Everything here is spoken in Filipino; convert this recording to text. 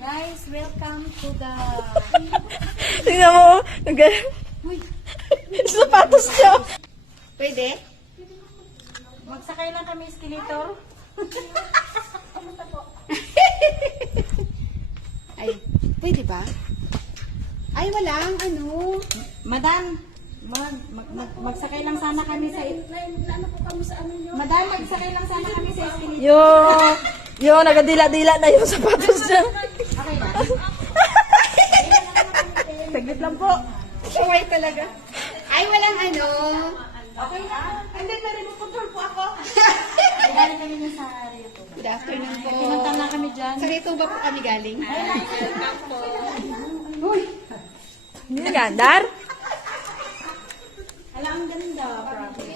Guys, welcome to the... Tingnan mo. Sapatos niya. Pwede? Magsakay lang kami escalator. Ay, pwede ba? Ay, walang ano. Madam, magsakay lang sana kami sa... Madam, magsakay lang sana kami sa escalator. Yung nagadila-dila na yung sapatos niya. Okay na? Saglit lang po. Shuway talaga. Ay, walang ano. Okay na? Hindi, nare-control po ako. Ay, galing kami na sa YouTube. Good afternoon po. Pinuntan lang kami dyan. Sa rito ba po kami galing? Hindi nagandar? Alam, ang ganda. Promise.